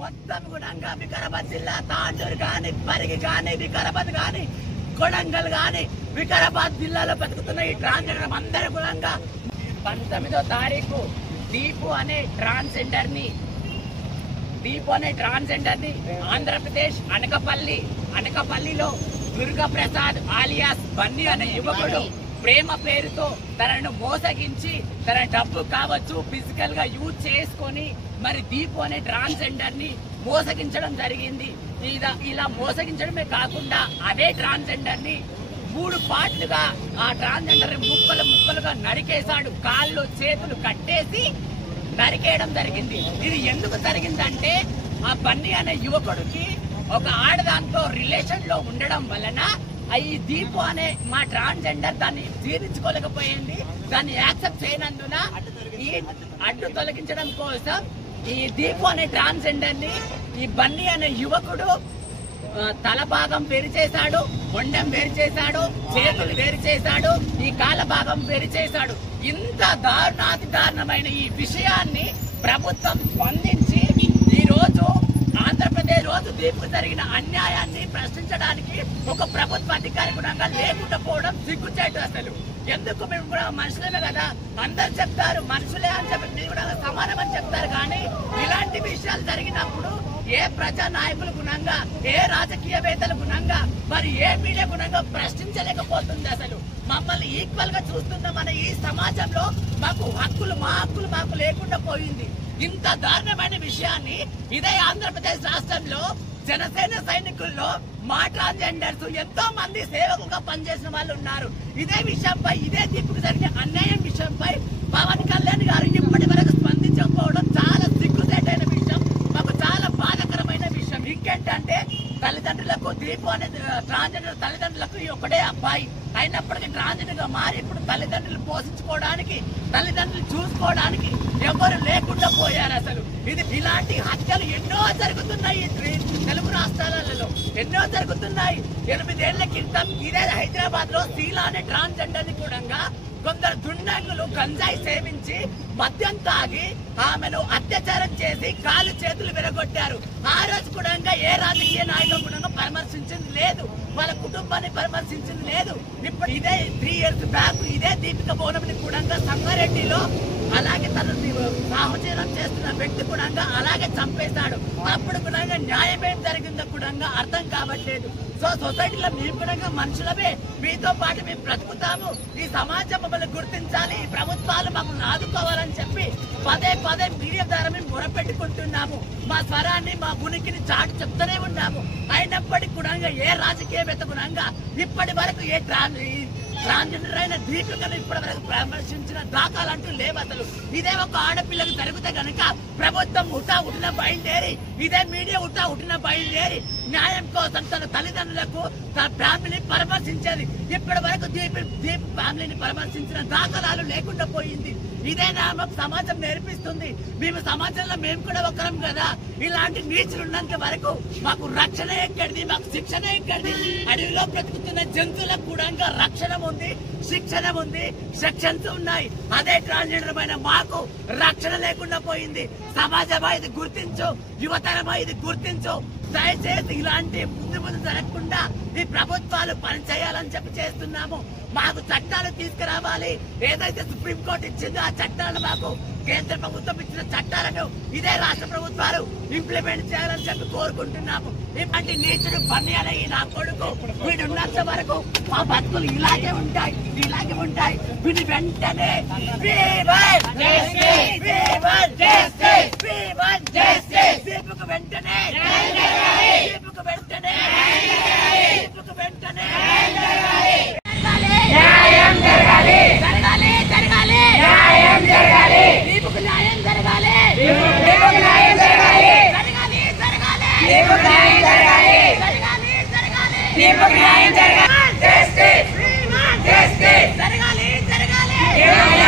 మొత్తం కూడా వికారాబాద్ జిల్లా తాండూరు కానీ, పరిగి కానీ, వికారాబాద్ కానీ, కొడంగల్ కానీ, వికారాబాద్ జిల్లాలో బతుకుతున్న ఈ ట్రాన్స్జెండర్ అందరూ కూడా 19వ తారీఖు దీపు అనే ట్రాన్స్జెండర్ ని ఆంధ్రప్రదేశ్ అనకపల్లిలో దుర్గా ప్రసాద్ ఆలియాస్ బన్నీ అనే యువకుడు ప్రేమ పేరుతో తనను మోసగించి తన డబ్బు కావచ్చు ఫిజికల్ గా యూజ్ చేసుకొని మరి దీపు అనే ట్రాన్స్జెండర్ ని మోసగించడం జరిగింది. ఇలా మోసగించడమే కాకుండా అదే ట్రాన్స్జెండర్ ని 3 పార్ట్లుగా ఆ ట్రాన్స్జెండర్ ముక్కలుగా నరికేశాడు. కాళ్ళు చేతులు కట్టేసి నరికేయడం జరిగింది. ఇది ఎందుకు జరిగిందంటే ఆ బన్నీ అనే యువకుడికి ఒక ఆడదాంతో రిలేషన్ లో ఉండడం వలన ఈ దీపు అనే మా ట్రాన్స్జెండర్ దాన్ని జీర్ణించుకోలేకపోయింది. దాన్ని యాక్సెప్ట్ చేయనందున ఈ అడ్డు తొలగించడం కోసం ఈ దీపు అనే ట్రాన్స్జెండర్ ని ఈ బన్నీ అనే యువకుడు తల భాగం వేరు చేశాడు, మొండెం వేరు చేశాడు, చేతులు వేరు చేశాడు, ఈ కాళ్ళ భాగం వేరు చేశాడు. ఇంత దారుణమైన ఈ విషయాన్ని ప్రభుత్వం స్పందించి ఈ రోజు ఆంధ్రప్రదేశ్ రోజు దీపు జరిగిన అన్యాయాన్ని ప్రశ్నించడానికి ఒక ప్రభుత్వ అధికారి కూడా లేకుండా పోవడం సిగ్గుచేటు. అసలు ఎందుకు మేము కూడా మనుషులమే కదా, అందరు చెప్తారు మనుషులే అని చెప్పి మీరు కూడా సమానం అని చెప్తారు. కానీ ఇలాంటి విషయాలు జరిగినప్పుడు ఏ ప్రజా నాయకుల గుణంగా, ఏ రాజకీయవేత్తల గుణంగా, మరి ఏ మీడియా గుణంగా ప్రశ్నించలేకపోతుంది. అసలు మమ్మల్ని ఈక్వల్ గా చూస్తున్న మన ఈ సమాజంలో మా హక్కులు మాకు లేకుండా పోయింది. ఇంత దారుణమైన విషయాన్ని ఇదే ఆంధ్రప్రదేశ్ రాష్ట్రంలో జనసేన సైనికుల్లో మా ట్రాన్స్జెండర్స్ ఎంతో మంది సేవకులుగా పనిచేసిన వాళ్ళు ఉన్నారు. ఇదే విషయంపై, ఇదే దీపుకు జరిగిన అన్యాయం విషయంపై పవన్ కళ్యాణ్ గారు ఇప్పటి వరకు స్పందించకపోవడం చాలా సిగ్గుచేటైన విషయం, మాకు చాలా బాధాకరమైన విషయం. ఇంకేంటంటే తల్లిదండ్రులకు దీపు అనే ట్రాన్స్జెండర్ తల్లిదండ్రులకు ఒకటే అబ్బాయి అయినప్పటికీ ట్రాన్స్జెండర్ గా మారి ఇప్పుడు తల్లిదండ్రులు పోషించుకోవడానికి, తల్లిదండ్రులు చూసుకోవడానికి ఎవరు లేకుండా పోయారు. అసలు ఇది ఇలాంటి హత్యలు ఎన్నో జరుగుతున్నాయి తెలుగు రాష్ట్రాలలో, ఎన్నో జరుగుతున్నాయి. 8 ఏళ్ల క్రితం ఇదే హైదరాబాద్ లో శీలా అనే ట్రాన్స్జెండర్ ని కూడా కొందరు దుండంగులు గంజాయి సేవించి మద్యం తాగి ఆమెను అత్యాచారం చేసి కాలు చేతులు విరగొట్టారు. ఆ రోజు కూడా ఏ రాజకీయ నాయకులు కూడా పరామర్శించింది లేదు, వాళ్ళ కుటుంబాన్ని పరామర్శించింది లేదు. ఇప్పుడు ఇదే 3 years బ్యాక్ ఇదే దీపిక బోనమిని కూడా సంగారెడ్డిలో అలాగే తను సాహచర్యం చేస్తున్న వ్యక్తి కూడా అలాగే చంపేశాడు. అప్పుడు కూడా న్యాయం ఏం జరిగిందో కూడా అర్థం కావట్లేదు. సో సొసైటీలో మేము కూడా మనుషులమే, మీతో పాటు మేము బ్రతుకుతాము, ఈ సమాజం మమ్మల్ని గుర్తించాలి, ఈ ప్రభుత్వాలు మమ్మల్ని ఆదుకోవాలని చెప్పి పదే మీడియా ద్వారా మేము మొరపెట్టుకుంటున్నాము. మా స్వరాన్ని, మా ఉనికిని చాటు చెప్తూనే ఉన్నాము. అయినప్పటికీ కూడా ఏ రాజకీయవేత్త కూడా ఇప్పటి వరకు ఏ ట్రాన్స్జెండర్ అయిన దీపికను ఇప్పటి వరకు పరామర్శించిన దాఖలంటూ లేవు. అసలు ఇదే ఒక ఆడపిల్లకు జరిగితే గనక ప్రభుత్వం ఉట్టిన బయలుదేరి, ఇదే మీడియా ఉట్టిన బయలుదేరి న్యాయం కోసం తన తల్లిదండ్రులకు, తన ఫ్యామిలీని పరామర్శించేది. ఇప్పటి వరకు దీప్ ఫ్యామిలీని పరామర్శించిన దాఖలాలు లేకుండా పోయింది. ఇదే నామం సమాజం నేర్పిస్తుంది. మేము సమాజంలో మేము కూడా ఒకరం కదా. ఇలాంటి నీచులు ఉన్నంత వరకు మాకు రక్షణ ఎక్కడిది, మాకు శిక్షణ ఎక్కడిది? అడవిలో బ్రతుకుతున్న జంతువులకు కూడా రక్షణ ఉంది, శిక్షణ ఉంది, సెక్షన్స్ ఉన్నాయి. అదే ట్రాన్స్జెండర్ పైన మాకు రక్షణ లేకుండా పోయింది. సమాజమా ఇది గుర్తించు, యువతరమా ఇది గుర్తించు. దయచేసి ఇలాంటి ముందు జరగకుండా ఈ ప్రభుత్వాలు పనిచేయాలని చెప్పి చేస్తున్నాము. మాకు చట్టాలు తీసుకురావాలి. ఏదైతే సుప్రీంకోర్టు ఇచ్చిందో ఆ చట్టాలను మాకు కేంద్ర ప్రభుత్వం ఇచ్చిన చట్టాలను ఇదే రాష్ట్ర ప్రభుత్వాలు ఇంప్లిమెంట్ చేయాలని చెప్పి కోరుకుంటున్నాము. ఇలాంటి నీచుడు బన్నీ అనే ఈ నా కొడుకు వీడున్నంత వరకు మా బతుకులు ఇలాగే ఉంటాయి. వీడి వెంటనే జరగాలి.